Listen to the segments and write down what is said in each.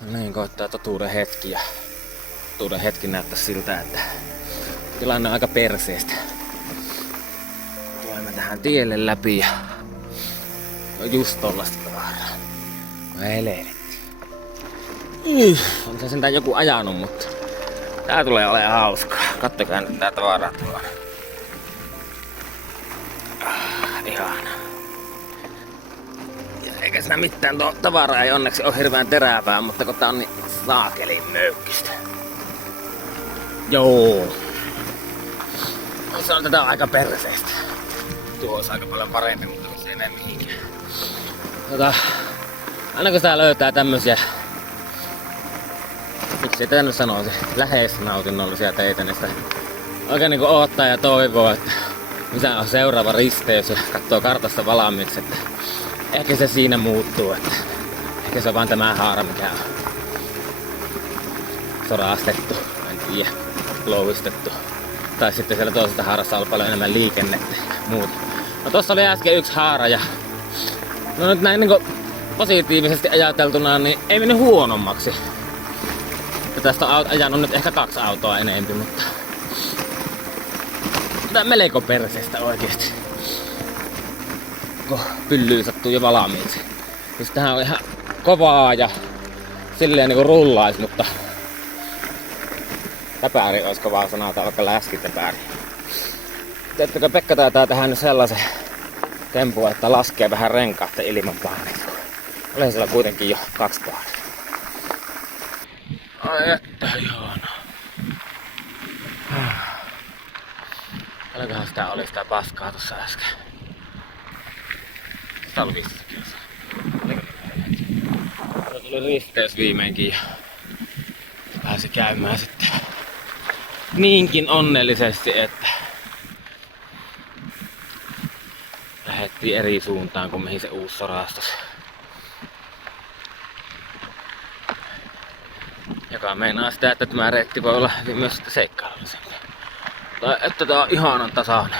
No niin, koittaa totuuden hetki ja totuuden hetki näyttää siltä, että tilanne on aika perseestä. Tulemme tähän tielle läpi ja on just tollaista tavaraa. Helvetti. On se sentään joku ajanut, mutta tää tulee olemaan hauskaa. Kattokaa nyt tää tavaraa tuolla. Ihana. Ja eikä siinä mitään tuo tavaraa ei onneksi ole hirveän terävää, mutta kun tää on niin saakelin möykkistä. Joo. Se on tätä aika perseestä. Tuo olisi aika paljon parempi, mutta se ei mene mihinkään. Aina kun tää löytää tämmösiä, miksi tätä nyt sanoisi, lähes nautinnollisia teitä, niin sitä oikein niinku oottaa ja toivoo, että missä on seuraava risteys ja katsoo kartasta valmiiksi, että ehkä se siinä muuttuu, että ehkä se on vaan tämä haara, mikä on sorastettu, en tiedä, louhistettu. Tai sitten siellä toisesta haarassa on paljon enemmän liikennettä ja muuta. No tossa oli äsken yksi haara ja no nyt näin niinku positiivisesti ajateltuna, niin ei mennyt huonommaksi. Ja tästä on ajanut nyt ehkä 2 autoa enempi, mutta tää on melko perseestä oikeesti. Kun pyllyy sattuu jo valmiiksi. Siis tähän on ihan kovaa ja silleen niinku rullais, mutta täpääri olisi kovaa sanaa, tai vaikka läskitäpääri. Tiedättekö, Pekka taitaa tehdä nyt sellaisen tempun, että laskee vähän renkaat ilman painetta. Olen siellä kuitenkin jo 2 paaria. Ai että ihana. Paljonkohan sitä oli sitä paskaa tossa äsken. Sitä oli 5 kilsaa. Täällä tuli risteys viimeinkin ja pääsi käymään sitten niinkin onnellisesti, että lähdettiin eri suuntaan kuin mihin se uusi sorastus. Joka meinaa sitä, että tämä reitti voi olla myös sitten seikkailullisempi. Tai että tää on ihanan tasainen.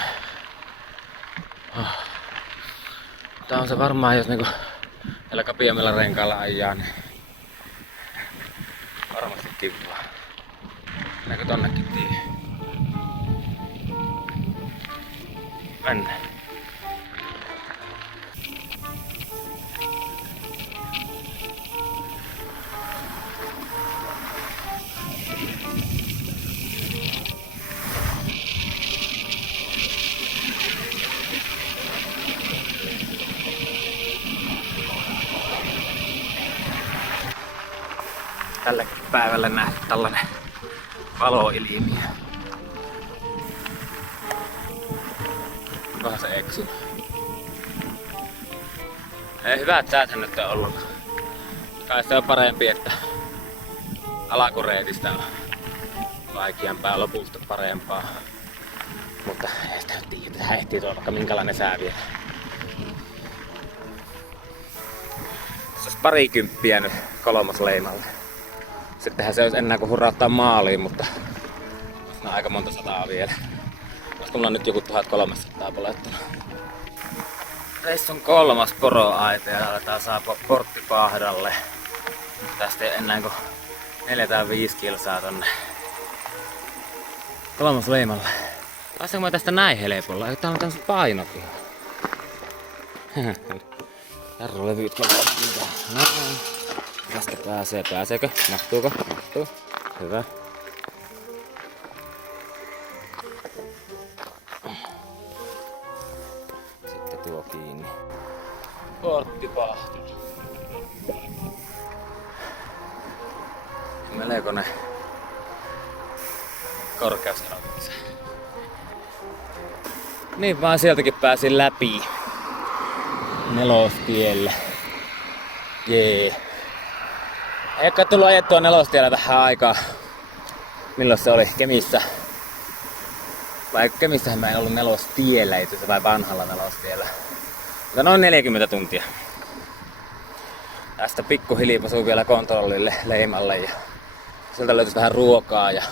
Tää on se varmaan, jos niinku tällä kapiammilla renkailla ajaa, niin varmasti kivaa. Mennäänkö tonnekin tie? Mennään. Tällä päivällä nähdä tällainen valoilmiö. Onkohan se eksy? Ei hyvät säät nyt on ollut. Kai se on parempi, että alakureitistä on vaikeampaa, lopulta parempaa. Mutta ei sitä tiedä, että ehtii tuolla vaikka minkälainen sää vielä. Se olisi 20 nyt 3. leimalle. Sittenhän se olisi enää kuin hurrauttaa maaliin, mutta on aika monta sataa vielä. Olis mulla nyt joku 1300 polettanut. Reissun 3. poroaita ja aletaan saapua Porttipahdalle. Tästä ei enää kuin 4 tai 5 kilsaa tonne 3. leimalle. Pääsenkö mä tästä näin helpolla? Tää on tämmöset painokin. Jarrulevyt kyllä. Tästä pääsee. Pääseekö? Mahtuuko? Mahtuu. Hyvä. Sitten tuo kiinni. Porttipahti. Melkoinen korkeusero. Niin vaan sieltäkin pääsin läpi. Nelostielle. Jee. Ei ole tullut ajettua Nelostiellä tähän aikaan. Milloin se oli? Kemissä? Vai Kemissähän mä en ollut Nelostiellä itse asiassa, vai vanhalla Nelostiellä. Mutta noin 40 tuntia. Tästä pikkuhiljaa pasuu vielä kontrollille leimalle ja sieltä löytyisi vähän ruokaa ja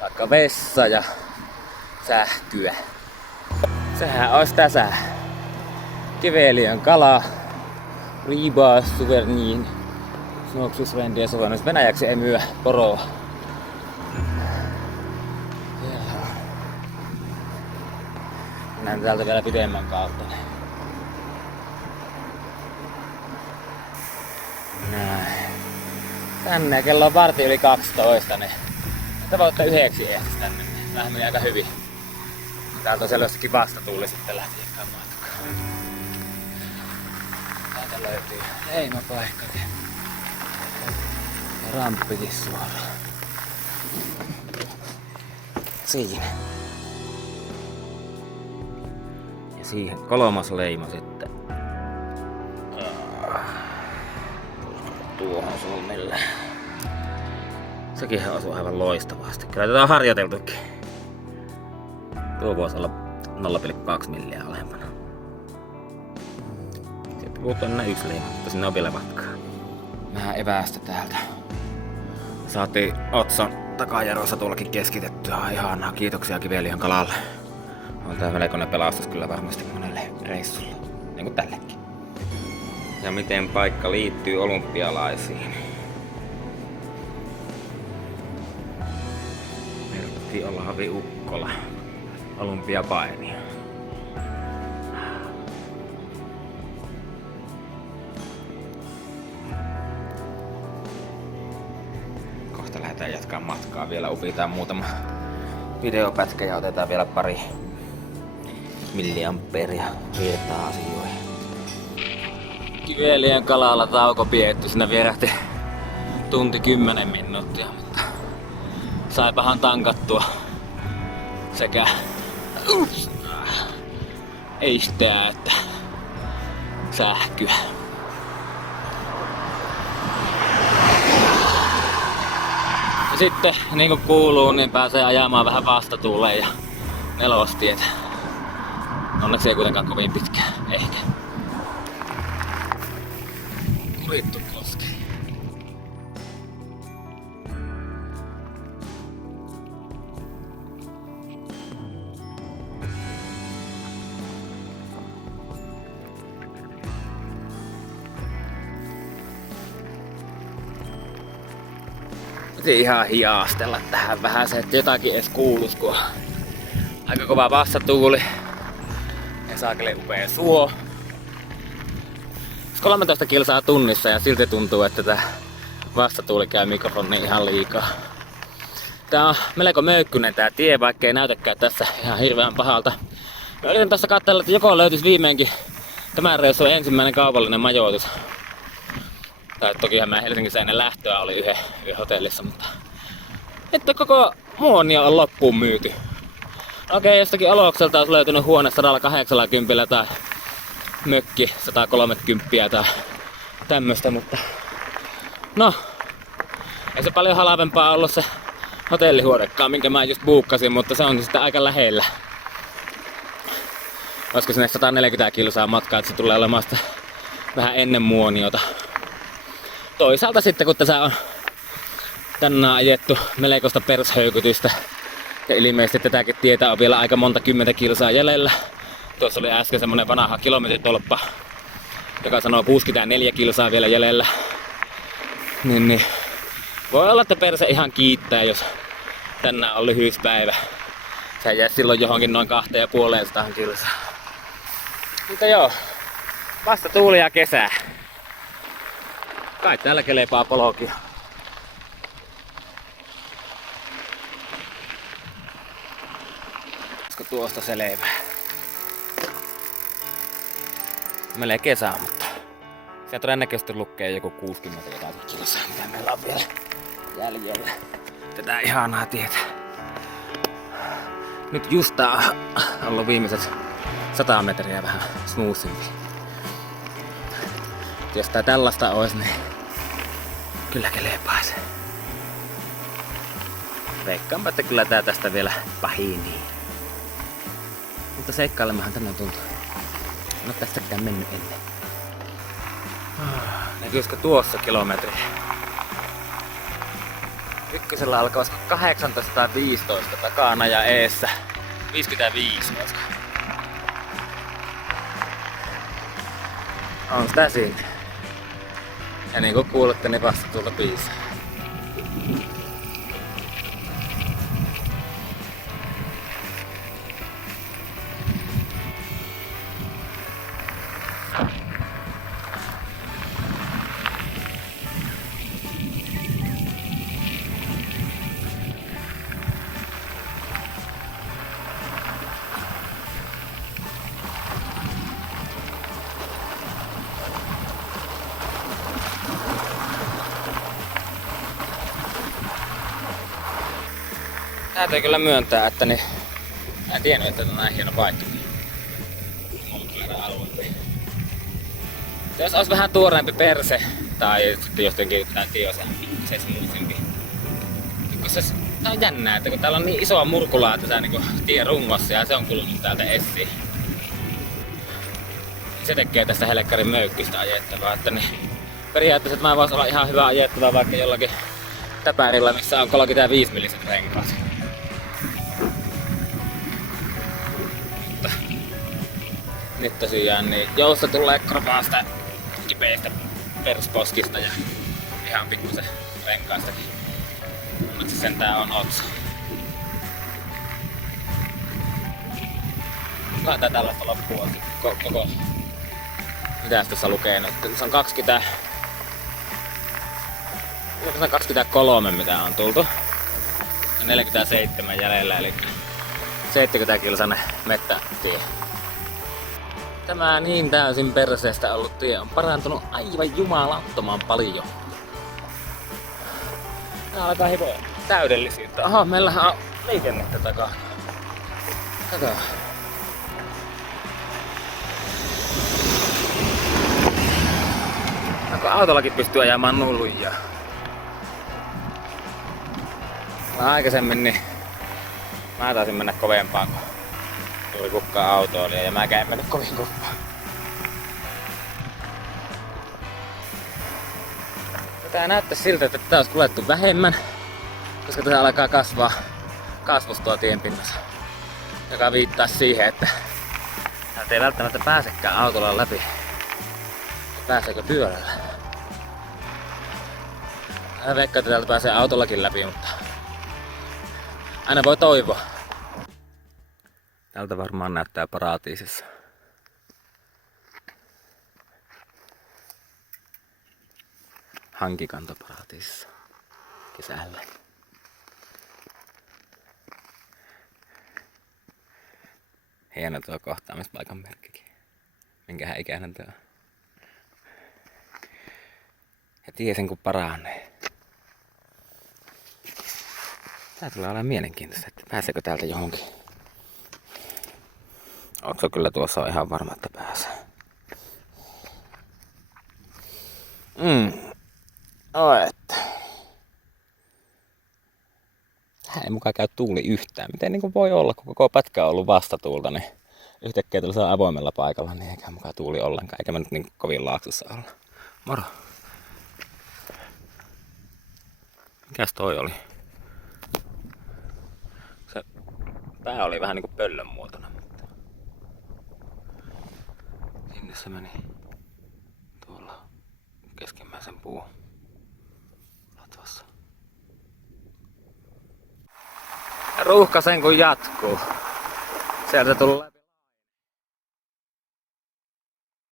vaikka vessa ja sähköä. Sehän olisi tässä. Kiveliön kala, ribaa, suverniin, Suoksusvendi ja sovennus. Venäjäksi ei myy poroa. Mennään täältä vielä pidemmän kautta. Näin. Tänne kello on varti yli 12, niin tavoitte 9 ehtis tänne. Vähän meni aika hyvin. Täältä on selvästikin vastatuuli sitten lähtiekään matkaan. Täältä löytyy leimapaikkakin. Ja ramppikin suoraan. Siinä. Ja siihen 3. leima sitten. Tuohon suunnille. Sekin osuu aivan loistavasti. Kyllä tätä on harjoiteltukin. Tuo voisi olla 0,2 milliä alempana. Sitten puuttuu enää 1 leima, mutta sinne on vielä matkaa. Vähän evästä täältä. Saatiin Otson takajarossa tuollakin keskitettyä. Ihanaa, kiitoksia Kivelian kalalle. On tää melkoinen pelastus kyllä varmasti monelle reissulle. Niin kuin tällekin. Ja miten paikka liittyy olympialaisiin. Mertti Olavi Ukkola. Olympiapainija. Kohta lähdetään jatkaa matkaa. Vielä upitaan muutama videopätkä ja otetaan vielä pari milliampeeria virtaa asioihin. Kivelien kalalla tauko pietty. Siinä vierähti tunti 10 minuuttia, mutta saipahan tankattua sekä eisteä että sähköä. Ja sitten niin kuin kuuluu, niin pääsee ajamaan vähän vastatuuleen ja nelostiet. Onneksi ei kuitenkaan kovin pitkään, ehkä. Vittu koski. Piti ihan hiastella tähän vähän se, että jotakin edes kuulus, kun aika kova vastatuuli ja saakeli upea suo. 13 kilsaa tunnissa ja silti tuntuu, että tää vastatuuli käy mikrofoniin ihan liikaa. Tää on melko möykkynen tää tie, vaikka ei näytäkään tässä ihan hirveän pahalta. Mä yritän tässä katsella, että joko löytyisi viimeinkin tämän reissun ensimmäinen kaupallinen majoitus. Tai tokihan mä Helsingissä ennen lähtöä oli yhden hotellissa, mutta että koko muonia on loppuun myyty. Okei, jostakin alokselta olisi löytynyt huone 180 tai mökki 130 tai tämmöstä, mutta no, ei se paljon halvempaa ollut se hotellihuonekaan, minkä mä just buukkasin, mutta se on sitten aika lähellä. Olisiko sinne 140 kilsaa matkaa, että se tulee olemaan sitä vähän ennen muoniota. Toisaalta sitten kun tässä on tänään ajettu melkoista pershöykytystä ja ilmeisesti tätäkin tietä on vielä aika monta 10 kilsaa jäljellä. Tuossa oli äsken semmonen vanha kilometritolppa, joka sanoo 64 kilsaa vielä jäljellä. Niin voi olla, että perse ihan kiittää, jos tänään on lyhyispäivä. Se jää silloin johonkin noin 250 kilsaa. Mutta joo, vasta tuuli ja kesää. Kai täällä kelepaa polokia. Olisiko tuosta selvä? Meillä kesää, mutta siellä todennäköisesti lukee joku 60 jotakin kilsaa, mitä meillä on vielä jäljellä. Tätä ihanaa tietä. Nyt just tää on ollut viimeiset 100 metriä vähän smoothimpi. Jos tää tällaista ois, niin kyllä kelepais. Veikkaanpa, että kyllä tää tästä vielä pahinii. Mutta seikkailemmehan tänne tuntuu. En oo tästäkään mennyt ennen. Näkyisikö tuossa kilometri? Ykkösellä alkaa 18 tai 15 takana ja eessä 55 olisiko. On sitä siinä. Ja niin kuin kuulette, niin vasta tuolta piisaa. Täytyy kyllä myöntää, että niin, en tiennyt, että on näin hieno paikka. Jos olisi vähän tuoreempi perse, tai sitten jotenkin se smoothimpi. Tää on jännää, että kun täällä on niin isoa murkulaa tässä niin tien rungossa ja se on kulunut täältä esiin. Se tekee tästä helekkarin möykkystä ajettavaa, että niin periaatteessa että mä vois olla ihan hyvä ajettavaa vaikka jollakin täpärillä, missä on 35 milliset renkaat. Mutta nyt tosiaan niin jousta tulee kropaasta kipeistä persposkista ja ihan pikkusen renkaistakin. Onneksi sentään on otsa. Onkohan tää tällaista loppua koko... Mitäs tässä lukee nyt? Se on 23 mitä on tultu. 47 jäljellä eli 70 kilsainen mettätie. Tämä niin täysin perseestä ollut tie on parantunut aivan jumalattoman paljon. Tää alkaa hipoa täydellisyyttä. Aha, meillähän on liikennettä takaa. Kato. Onko autollakin pystyy ajamaan nullujaa? Aikaisemmin niin mä taisin mennä kovempaan kun tuli kukkaan autoilija ja mäkään en mennyt kovin kovaa. Tää näyttää siltä, että tätä olisi kuljettu vähemmän, koska tässä alkaa kasvustua tienpinnassa, joka viittaa siihen, että täältä ei välttämättä pääsekään autolla läpi. Pääseekö pyörällä? Mä veikkaan, että täältä pääsee autollakin läpi, mutta aina voi toivoa. Tältä varmaan näyttää paratiisissa. Hankikantoparatiisissa kesällä. Hieno tuo kohtaamispaikan merkkikin. Minkähän ikäinen tuo on. Ja tiesin kun paranee. Tää tulee olemaan mielenkiintoista, että pääseekö täältä johonkin. Otso kyllä tuossa on ihan varma, että pääsee. Että. Tähän ei mukaan käy tuuli yhtään. Miten niin voi olla, kun koko pätkä on ollut vastatuulta, niin yhtäkkiä tällaisella avoimella paikalla, niin eikä mukaan tuuli ollenkaan. Eikä mä nyt niin kovin laaksossa olla. Moro! Mikäs toi oli? Se pää oli vähän niinku pöllön muotona, mutta sinne se meni tuolla keskimmäisen puun latvassa. Ruuhka sen kun jatkuu. Sieltä tullut läpi.